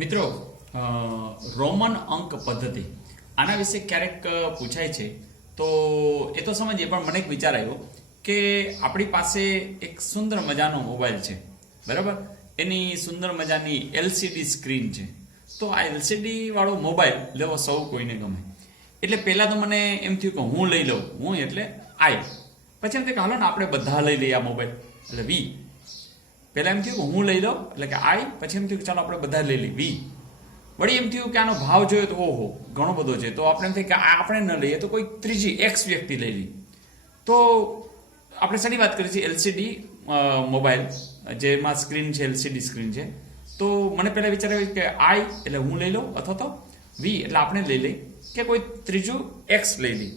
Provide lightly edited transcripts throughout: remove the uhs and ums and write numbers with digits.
મિત્રો, રોમન અંક પદ્ધતિ આના વિશે ક્યારેક પૂછાય છે તો એ તો સમજીએ, પણ મને એક વિચાર આવ્યો કે આપણી પાસે એક સુંદર મજાનો મોબાઈલ છે, બરાબર? એની સુંદર મજાની એલસીડી સ્ક્રીન છે. તો આ એલસીડી વાળો મોબાઈલ લેવો સૌ કોઈને ગમે. એટલે પહેલાં તો મને એમ થયું કે હું લઈ લઉં, હું એટલે આઈ. પછી એમ થયું કે હાલો ને આપણે બધા લઈ લઈએ આ મોબાઈલ, એટલે વી. પહેલાં એમ થયું કે હું લઈ લઉં એટલે કે આઈ, પછી એમ થયું કે ચાલો આપણે બધા લઈ લઈએ વી. વળી એમ થયું કે આનો ભાવ જોયો તો ઓહો ઘણો બધો છે, તો આપણે એમ થાય કે આપણે ન લઈએ તો કોઈ ત્રીજી એક્સ વ્યક્તિ લઈ લઈએ. તો આપણે શેની વાત કરીએ છીએ? એલસીડી મોબાઈલ જેમાં સ્ક્રીન છે, એલસીડી સ્ક્રીન છે. તો મને પહેલાં વિચાર આવ્યો કે આઈ એટલે હું લઈ લઉં, અથવા તો વી એટલે આપણે લઈ લઈએ, કે કોઈ ત્રીજું એક્સ લઈ લઈએ.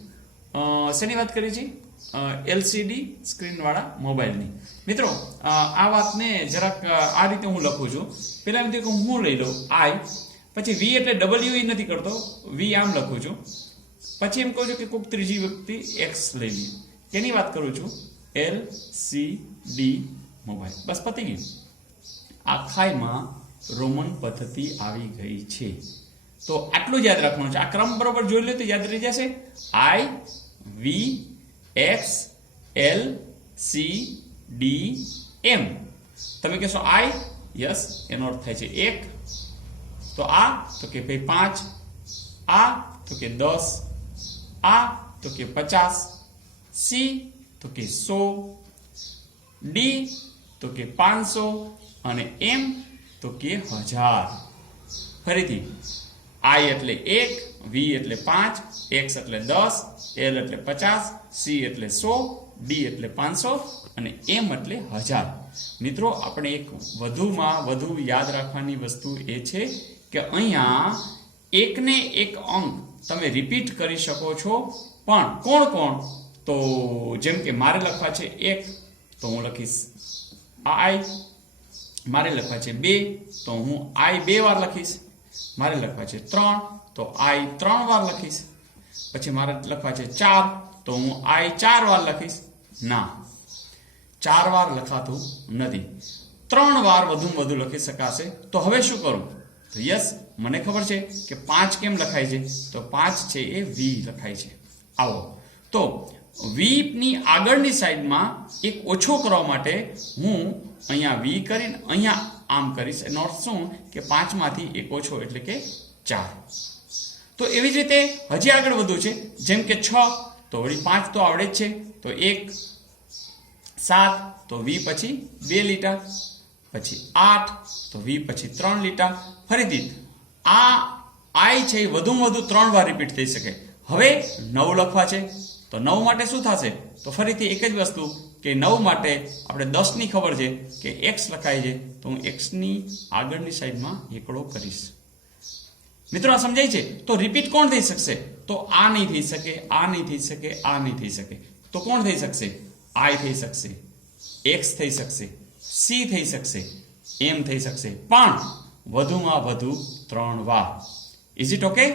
શેની વાત કરીએ છીએ? એલસીડી સ્ક્રીનવાળા મોબાઈલની. મિત્રો, આ વાતને જરાક આ રીતે હું લખું છું. પહેલાં એમ થયું કે હું લઈ લઉં આઈ, પછી વી એટલે ડબલ્યુ નથી કરતો, વી આમ લખું છું. પછી એમ કહું છું કે કોઈક ત્રીજી વ્યક્તિ એક્સ લઈ લઈએ. કેની વાત કરું છું? LCD mobile. બસ પતી ગયું. આખાઈમાં રોમન પદ્ધતિ આવી ગઈ છે. તો આટલું જ યાદ રાખવાનું છે. આ ક્રમ બરોબર જોઈ લે તો યાદ રહી જશે. આઈ, વી, એક્સ, એલ, સી, ડી, એમ. તમે કહેશો આઈ, યસ, એનો અર્થ થાય છે 1. તો આ તો કે ભાઈ 5, આ તો કે 10, આ તો કે 50, સી તો કે 100, ડી તો કે 500 અને એમ તો કે 1000. ફરીથી, આઈ એટલે 1, વી એટલે 5, એક્સ એટલે 10, એલ એટલે 50, સી એટલે 100, ડી એટલે 500 અને એમ એટલે 1000. મિત્રો, આપણે એક વધુમાં વધુ યાદ રાખવાની વસ્તુ એ છે કે અહીંયા એકને એક અંક તમે રિપીટ કરી શકો છો, પણ કોણ કોણ? તો જેમ કે મારે લખવા છે 1 તો હું લખીશ આઈ. મારે લખવા છે 2 તો હું આઈ 2 વાર લખીશ. મારે લખવા છે 3 તો આઈ 3 વાર લખીશ. પછી મારે લખવા છે 4 તો હું આઈ 4 વાર લખીશ. ના, 4 વાર લખાતું નથી. 3 વાર વધુમાં વધુ લખી શકાશે. તો હવે શું કરું? તો યસ, મને ખબર છે કે 5 કેમ લખાય છે. તો 5 છે એ વી લખાય છે. આવો, તો વી ની આગળની સાઈડમાં એક ઓછો કરવા માટે હું અહીંયા વી કરીને અહીંયા આમ કરીશ. એનો અર્થ શું? કે 5 માંથી એક ઓછો એટલે કે 4. તો એવી જ રીતે હજી આગળ વધુ છે. જેમ કે 6 તો વળી 5 તો આવડે જ છે, તો 1. 7 તો વી પછી 2 લીટા. પછી 8 તો વી પછી 3 લીટા. ફરીથી આ આઈ છે એ વધુમાં વધુ 3 વાર રિપીટ થઈ શકે. હવે 9 લખવા છે તો 9 માટે શું થશે? તો ફરીથી એક જ વસ્તુ કે 9 માટે આપણે 10 ની ખબર છે કે એક્સ લખાય છે, તો હું એક્સ ની આગળની સાઈડમાં એકડો કરીશ. મિત્રો, આ સમજાય છે? તો રિપીટ કોણ થઈ શકશે? તો આ નહીં થઈ શકે, આ નહીં થઈ શકે, આ નહીં થઈ શકે. તો કોણ થઈ શકશે? આઈ થઈ શકશે, એક્સ થઈ શકશે, સી થઈ શકશે, એમ થઈ શકશે, પણ વધુમાં વધુ 3 વાર. Is it okay?